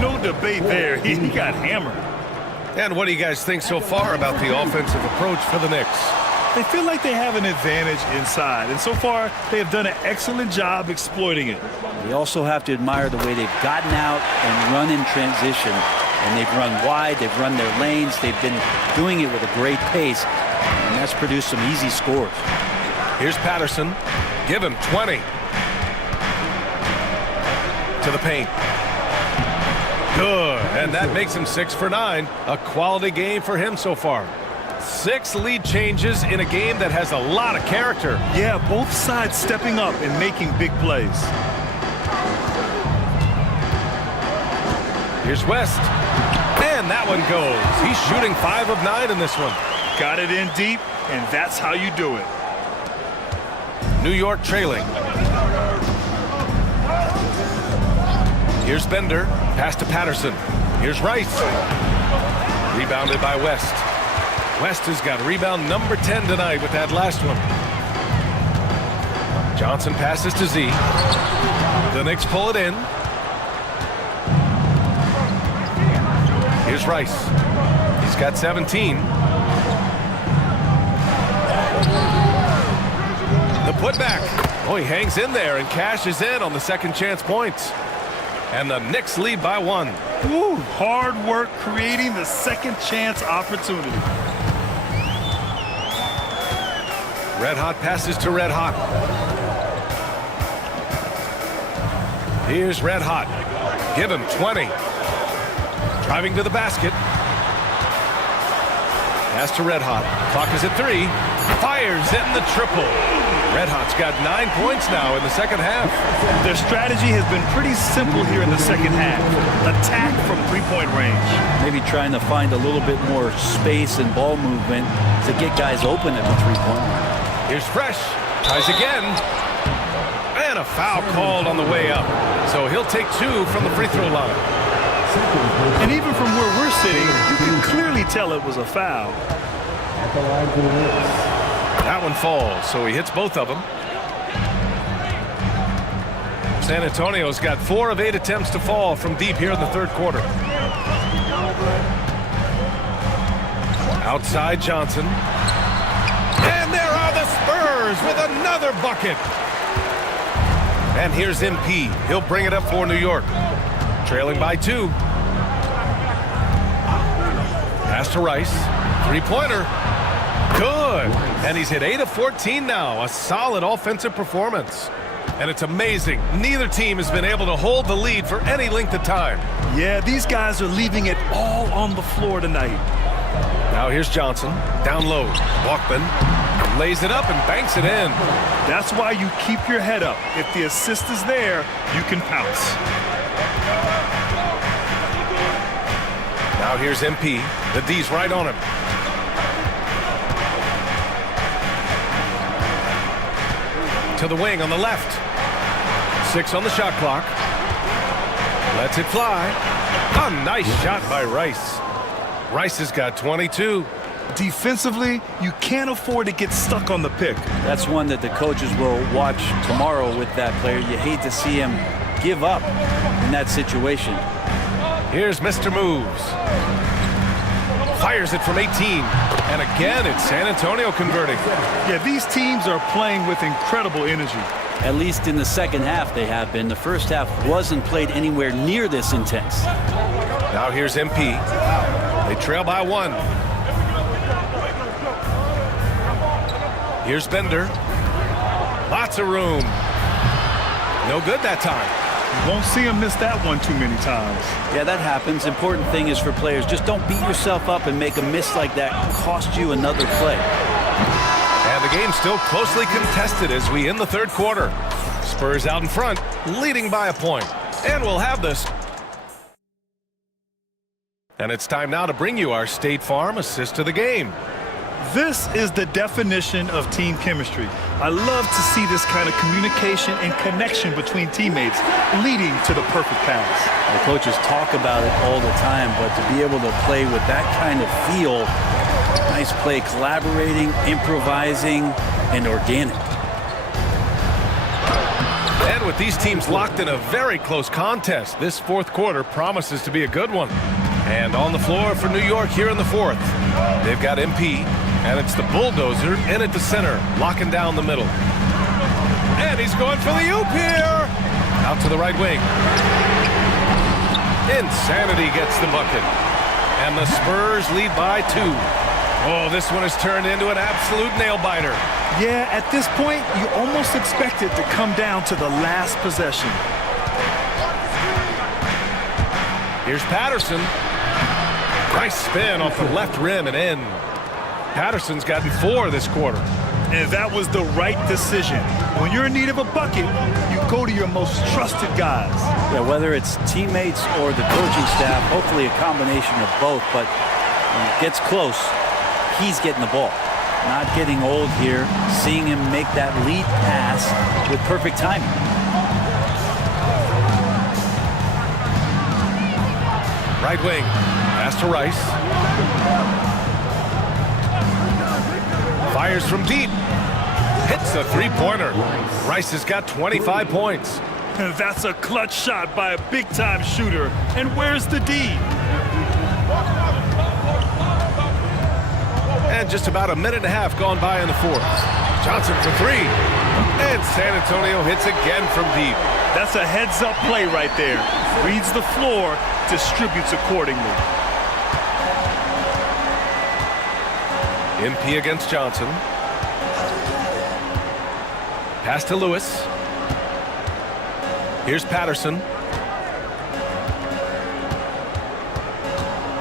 No debate there. He got hammered. And what do you guys think so far about the offensive approach for the Knicks? They feel like they have an advantage inside, and so far they have done an excellent job exploiting it. We also have to admire the way they've gotten out and run in transition. And they've run wide, they've run their lanes, they've been doing it with a great pace, and that's produced some easy scores. Here's Patterson. Give him 20. To the paint. Good, and that makes him 6 for 9. A quality game for him so far. 6 lead changes in a game that has a lot of character. Yeah, both sides stepping up and making big plays. Here's West. And that one goes. He's shooting 5 of 9 in this one. Got it in deep, and that's how you do it. New York trailing. Here's Bender. Pass to Patterson. Here's Rice. Rebounded by West. West has got rebound number 10 tonight with that last one. Johnson passes to Z. The Knicks pull it in. Here's Rice. He's got 17. The putback. Oh, he hangs in there and cashes in on the second chance points. And the Knicks lead by 1. Woo, hard work creating the second chance opportunity. Red Hot passes to Red Hot. Here's Red Hot. Give him 20. Driving to the basket. Pass to Red Hot. Clock is at 3. Fires in the triple. Red Hot's got 9 points now in the second half. Their strategy has been pretty simple here in the second half. Attack from three-point range. Maybe trying to find a little bit more space and ball movement to get guys open at the three-point line. Here's Fresh. Tries again. And a foul called on the way up. So he'll take 2 from the free throw line. And even from where we're sitting, you can clearly tell it was a foul. That one falls, so he hits both of them. San Antonio's got 4 of 8 attempts to fall from deep here in the third quarter. Outside Johnson. And there are the Spurs with another bucket. And here's MP. He'll bring it up for New York. Trailing by 2. Pass to Rice. Three-pointer. Good. And he's hit 8 of 14 now. A solid offensive performance. And it's amazing. Neither team has been able to hold the lead for any length of time. Yeah, these guys are leaving it all on the floor tonight. Now here's Johnson. Down low. Walkman lays it up and banks it in. That's why you keep your head up. If the assist is there, you can pounce. Now here's MP. The D's right on him. To the wing on the left. 6 on the shot clock. Lets it fly. A nice shot by Rice. Rice has got 22. Defensively, you can't afford to get stuck on the pick. That's one that the coaches will watch tomorrow with that player. You hate to see him give up in that situation. Here's Mr. Moves. Fires it from 18. And again, it's San Antonio converting. Yeah, these teams are playing with incredible energy. At least in the second half they have been. The first half wasn't played anywhere near this intense. Now here's MP. They trail by 1. Here's Bender. Lots of room. No good that time. You won't see him miss that one too many times. Yeah, that happens. Important thing is for players, just don't beat yourself up and make a miss like that cost you another play. And the game's still closely contested as we end the third quarter. Spurs out in front, leading by a point. And we'll have this. And it's time now to bring you our State Farm assist of the game. This is the definition of team chemistry. I love to see this kind of communication and connection between teammates leading to the perfect pass. The coaches talk about it all the time, but to be able to play with that kind of feel, nice play, collaborating, improvising, and organic. And with these teams locked in a very close contest, this fourth quarter promises to be a good one. And on the floor for New York here in the fourth, they've got MP, and it's the bulldozer in at the center, locking down the middle. And he's going for the oop here. Out to the right wing. Insanity gets the bucket. And the Spurs lead by 2. Oh, this one has turned into an absolute nail-biter. Yeah, at this point, you almost expect it to come down to the last possession. Here's Patterson. Nice spin off the left rim and in. Patterson's gotten 4 this quarter. And that was the right decision. When you're in need of a bucket, you go to your most trusted guys. Yeah, whether it's teammates or the coaching staff, hopefully a combination of both, but when it gets close, he's getting the ball. Not getting old here, seeing him make that lead pass with perfect timing. Right wing. Pass to Rice. Fires from deep. Hits a three-pointer. Rice has got 25 points. That's a clutch shot by a big-time shooter. And where's the D? And just about a minute and a half gone by in the fourth. Johnson for 3. And San Antonio hits again from deep. That's a heads-up play right there. Reads the floor, distributes accordingly. MP against Johnson. Pass to Lewis. Here's Patterson.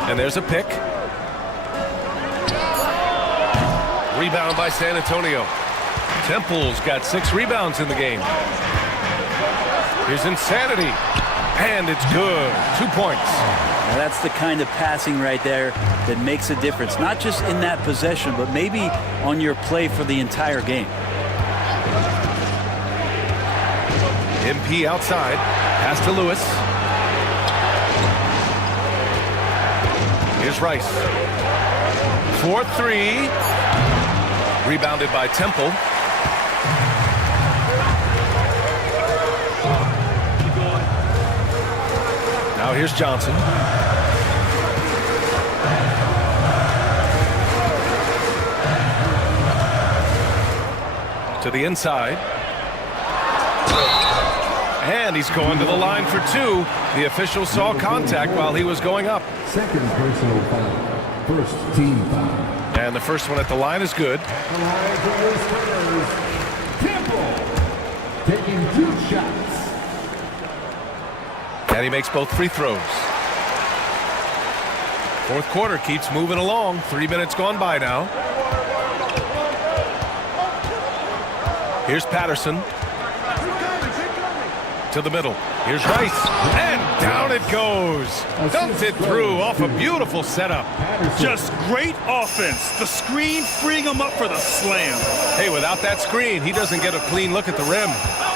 And there's a pick. Rebound by San Antonio. Temple's got 6 rebounds in the game. Here's Insanity. And it's good. 2 points. Now that's the kind of passing right there that makes a difference. Not just in that possession, but maybe on your play for the entire game. MP outside. Pass to Lewis. Here's Rice. 4-3. Rebounded by Temple. Now here's Johnson. To the inside. And he's going to the line for 2. The official saw contact while he was going up. Second personal foul. First team foul. And the first one at the line is good. The line for the Spurs. Temple taking 2 shots. And he makes both free throws. Fourth quarter keeps moving along. 3 minutes gone by now. Here's Patterson. To the middle. Here's Rice. And down it goes. Dumps it through off a beautiful setup. Just great offense. The screen freeing him up for the slam. Hey, without that screen, he doesn't get a clean look at the rim.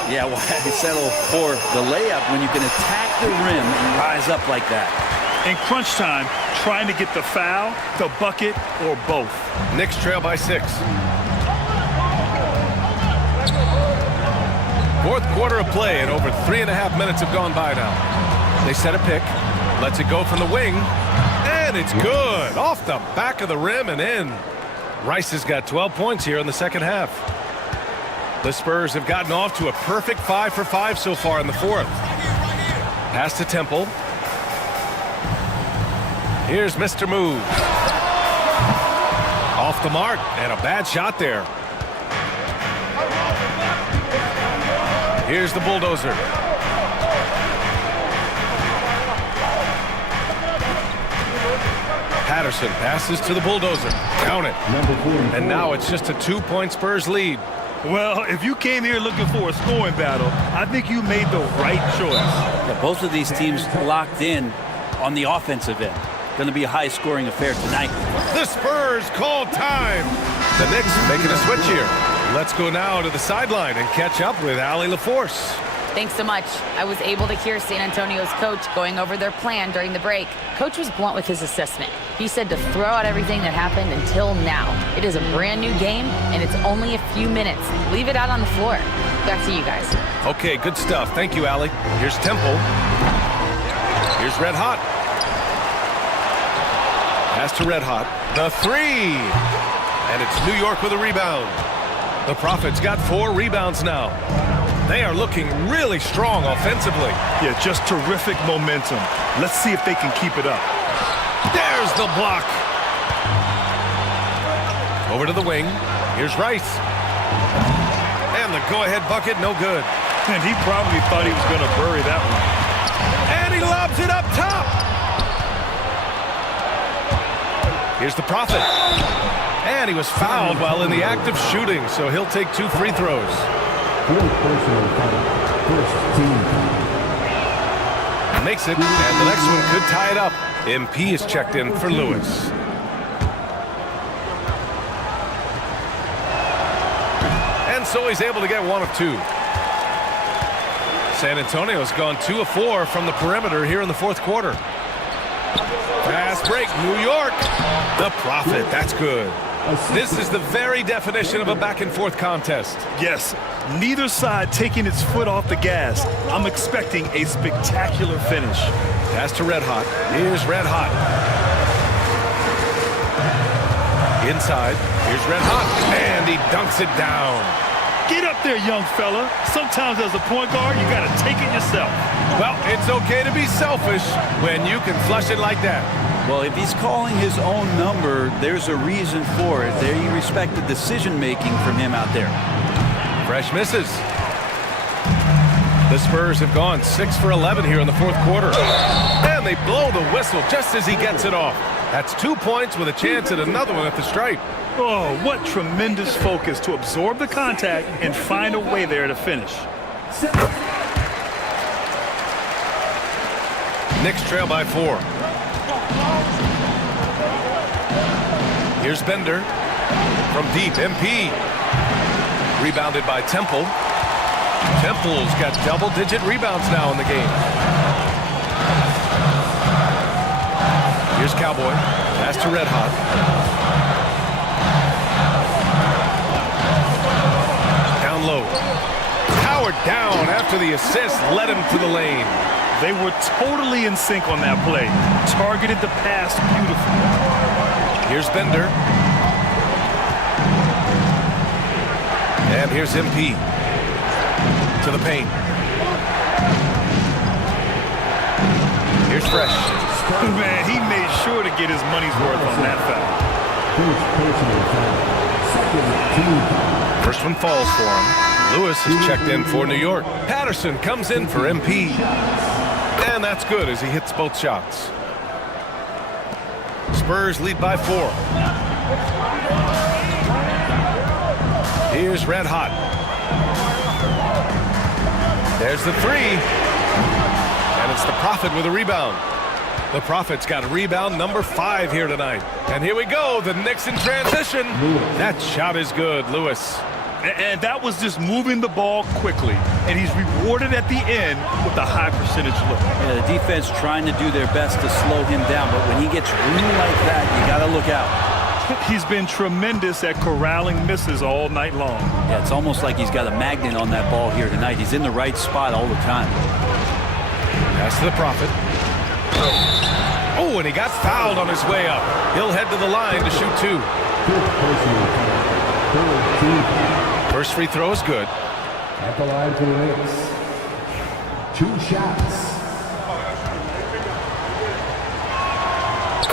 Yeah, why settle for the layup when you can attack the rim and rise up like that? In crunch time, trying to get the foul, the bucket, or both. Knicks trail by 6. Fourth quarter of play, and over 3.5 minutes have gone by now. They set a pick, lets it go from the wing, and it's good. Off the back of the rim and in. Rice has got 12 points here in the second half. The Spurs have gotten off to a perfect 5 for 5 so far in the fourth. Pass to Temple. Here's Mr. Move. Off the mark, and a bad shot there. Here's the bulldozer. Patterson passes to the bulldozer. Count it. And now it's just a 2-point Spurs lead. Well, if you came here looking for a scoring battle, I think you made the right choice. Yeah, both of these teams locked in on the offensive end. Going to be a high-scoring affair tonight. The Spurs call time. The Knicks making a switch here. Let's go now to the sideline and catch up with Allie LaForce. Thanks so much. I was able to hear San Antonio's coach going over their plan during the break. Coach was blunt with his assessment. He said to throw out everything that happened until now. It is a brand new game, and it's only a few minutes. Leave it out on the floor. Back to you guys. Okay, good stuff. Thank you, Allie. Here's Temple. Here's Red Hot. Pass to Red Hot. The 3. And it's New York with a rebound. The Prophets got 4 rebounds now. They are looking really strong offensively. Yeah, just terrific momentum. Let's see if they can keep it up. There's the block. Over to the wing. Here's Rice. And the go-ahead bucket, no good. And he probably thought he was going to bury that one. And he lobs it up top. Here's the Prophet. And he was fouled while in the act of shooting, so he'll take 2 free throws. Fourth personal foul. First team foul. Makes it, and the next one could tie it up. MP is checked in for Lewis. And so he's able to get 1 of 2. San Antonio's gone 2 of 4 from the perimeter here in the fourth quarter. Fast break, New York. The Prophet, that's good. This is the very definition of a back-and-forth contest. Yes, neither side taking its foot off the gas. I'm expecting a spectacular finish. Pass to Red Hot. Here's Red Hot. Inside. Here's Red Hot. And he dunks it down. Get up there, young fella. Sometimes as a point guard, you got to take it yourself. Well, it's okay to be selfish when you can flush it like that. Well, if he's calling his own number, there's a reason for it. There you respect the decision-making from him out there. Fresh misses. The Spurs have gone 6 for 11 here in the fourth quarter. And and they blow the whistle just as he gets it off. That's 2 points with a chance at another one at the stripe. Oh, what tremendous focus to absorb the contact and find a way there to finish. Knicks trail by 4. Here's Bender from deep. MP. Rebounded by Temple. Temple's got double-digit rebounds now in the game. Here's Cowboy. Pass to Red Hot. Down low. Howard down after the assist led him to the lane. They were totally in sync on that play. Targeted the pass beautifully. Here's Bender. And here's MP. To the paint. Here's Fresh. Man, he made sure to get his money's worth on that foul. First one falls for him. Lewis is checked in for New York. Patterson comes in for MP. And that's good as he hits both shots. Spurs lead by 4. Here's Red Hot. There's the 3. And it's the Prophet with a rebound. The Prophet's got a rebound number 5 here tonight. And here we go, the Knicks in transition. That shot is good, Lewis. And that was just moving the ball quickly. And he's rewarded at the end with a high percentage look. Yeah, the defense trying to do their best to slow him down, but when he gets room like that, you got to look out. He's been tremendous at corralling misses all night long. Yeah, it's almost like he's got a magnet on that ball here tonight. He's in the right spot all the time. Pass to the Prophet. Oh, and he got fouled on his way up. He'll head to the line to shoot 2. First free throw is good. At the line for the Knicks. 2 shots.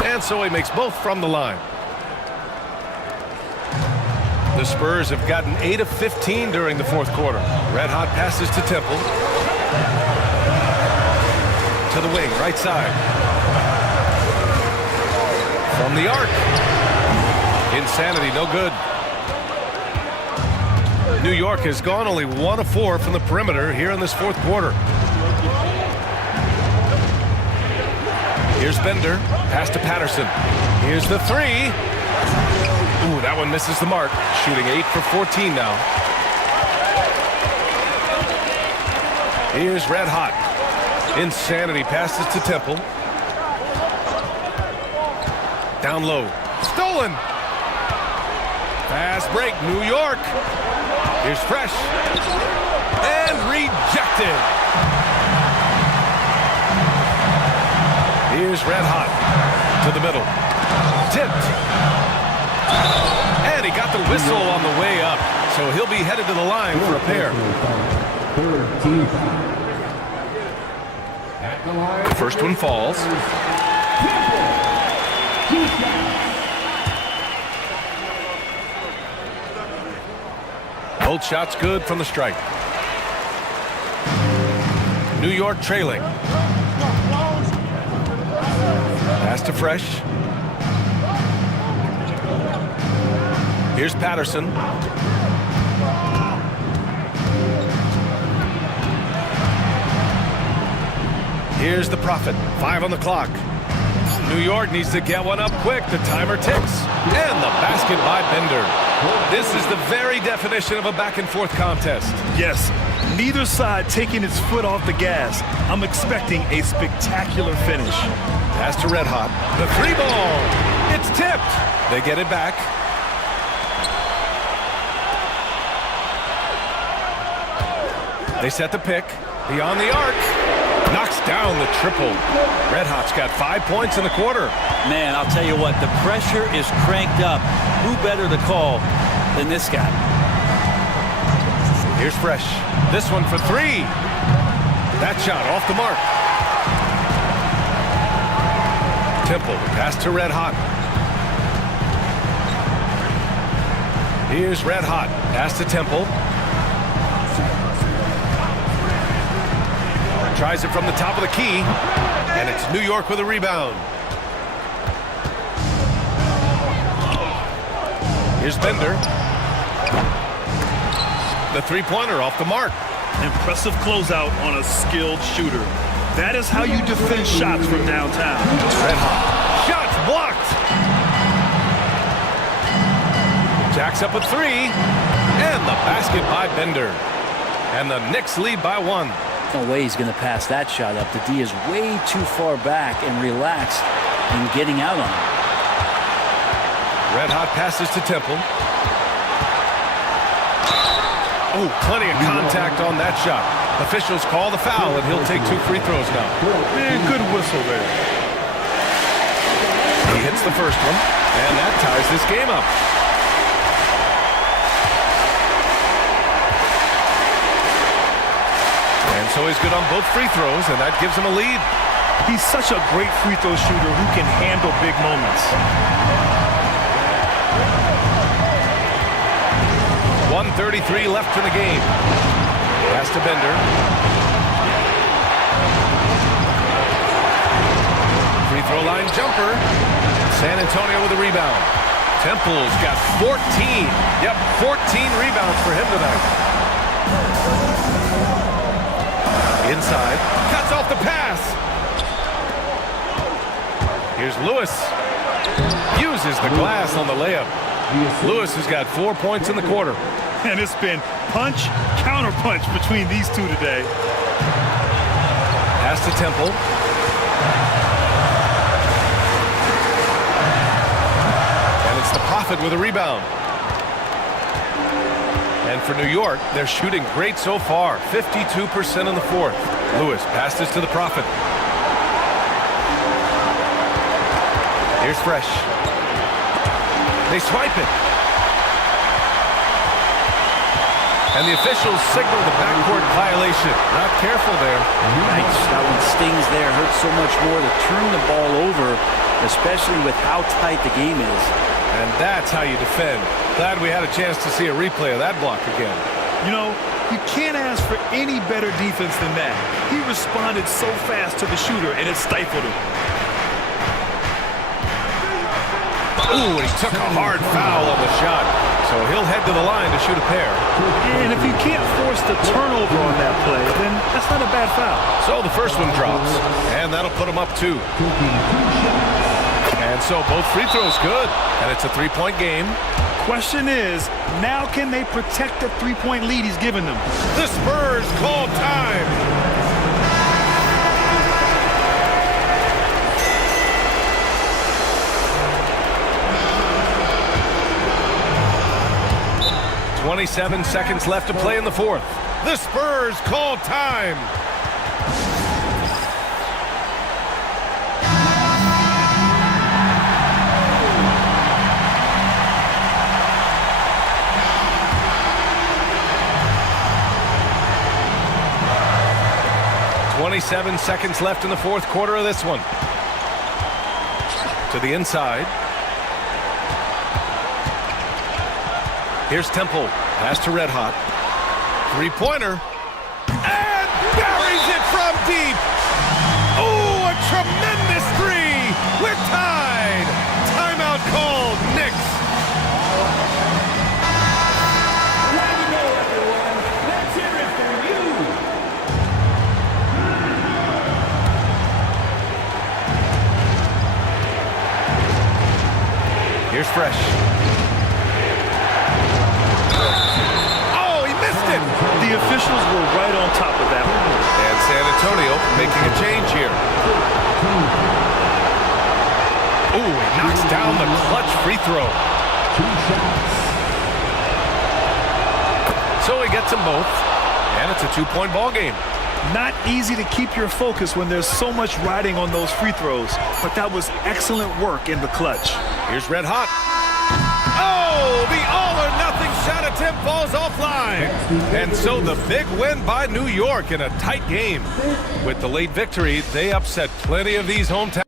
And so he makes both from the line. The Spurs have gotten 8 of 15 during the 4th quarter. Red Hot passes to Temple. To the wing, right side. From the arc. Insanity, no good. New York has gone only 1 of 4 from the perimeter here in this 4th quarter. Here's Bender. Pass to Patterson. Here's the 3. Ooh, that one misses the mark. Shooting 8 for 14 now. Here's Red Hot. Insanity passes to Temple. Down low. Stolen. Fast break, New York. Here's Fresh. And rejected. Here's Red Hot. To the middle. Tipped. And he got the whistle on the way up. So he'll be headed to the line for a pair. The first one falls. Both shots good from the stripe. New York trailing. Pass to Fresh. Here's Patterson. Here's the Prophet. 5 on the clock. New York needs to get one up quick. The timer ticks. And the basket by Bender. This is the very definition of a back-and-forth contest. Yes, neither side taking its foot off the gas. I'm expecting a spectacular finish. Pass to Red Hot. The 3 ball. It's tipped. They get it back. They set the pick. Beyond the arc. Knocks down the triple. Red Hot's got 5 points in the quarter. Man, I'll tell you what, the pressure is cranked up. Who better to call than this guy? Here's Fresh. This one for 3. That shot off the mark. Temple, pass to Red Hot. Here's Red Hot. Pass to Temple. Tries it from the top of the key. And it's New York with a rebound. Here's Bender. The three-pointer off the mark. Impressive closeout on a skilled shooter. That is how you defend shots from downtown. Red hot. Shots blocked. Jacks up a three. And the basket by Bender. And the Knicks lead by 1. No way he's going to pass that shot up. The D is way too far back and relaxed in getting out on him. Red hot passes to Temple. Oh, plenty of contact on that shot. Officials call the foul, and he'll take 2 free throws now. Man, good whistle there. He hits the first one, and that ties this game up. And so he's good on both free throws, and that gives him a lead. He's such a great free throw shooter who can handle big moments. 1:33 left in the game. Pass to Bender. Free throw line jumper. San Antonio with a rebound. Temple's got 14. Yep, 14 rebounds for him tonight. Inside. Cuts off the pass. Here's Lewis. Uses the glass on the layup. Lewis has got 4 points in the quarter. And it's been punch, counter punch between these two today. Pass to Temple. And it's the Prophet with a rebound. And for New York, they're shooting great so far. 52% in the fourth. Lewis passes to the Prophet. Here's Fresh. They swipe it. And the officials signal the backcourt violation. Not careful there. Nice. That one stings there. Hurts so much more to turn the ball over, especially with how tight the game is. And that's how you defend. Glad we had a chance to see a replay of that block again. You know, you can't ask for any better defense than that. He responded so fast to the shooter, and it stifled him. Ooh, and he took a hard foul on the shot. So he'll head to the line to shoot a pair. And if you can't force the turnover on that play, then that's not a bad foul. So the first one drops, and that'll put him up 2. And so both free throws good, and it's a 3-point game. Question is, now can they protect the 3-point lead he's given them? The Spurs call time. .27 seconds left to play in the fourth. The Spurs call time. .27 seconds left in the fourth quarter of this one. To the inside. Here's Temple. Pass to Red Hot. Three-pointer. And buries it from deep. Oh, a tremendous three. We're tied. Timeout called. Knicks. Way to go, everyone. Let's hear it for you. Here's Fresh. The officials were right on top of that one. And San Antonio making a change here. Ooh, he knocks down the clutch free throw. 2 shots. So he gets them both, and it's a 2-point ball game. Not easy to keep your focus when there's so much riding on those free throws, but that was excellent work in the clutch. Here's Red Hot. Oh, the all-or-nothing shot attempt falls offline. And so the big win by New York in a tight game. With the late victory, they upset plenty of these hometown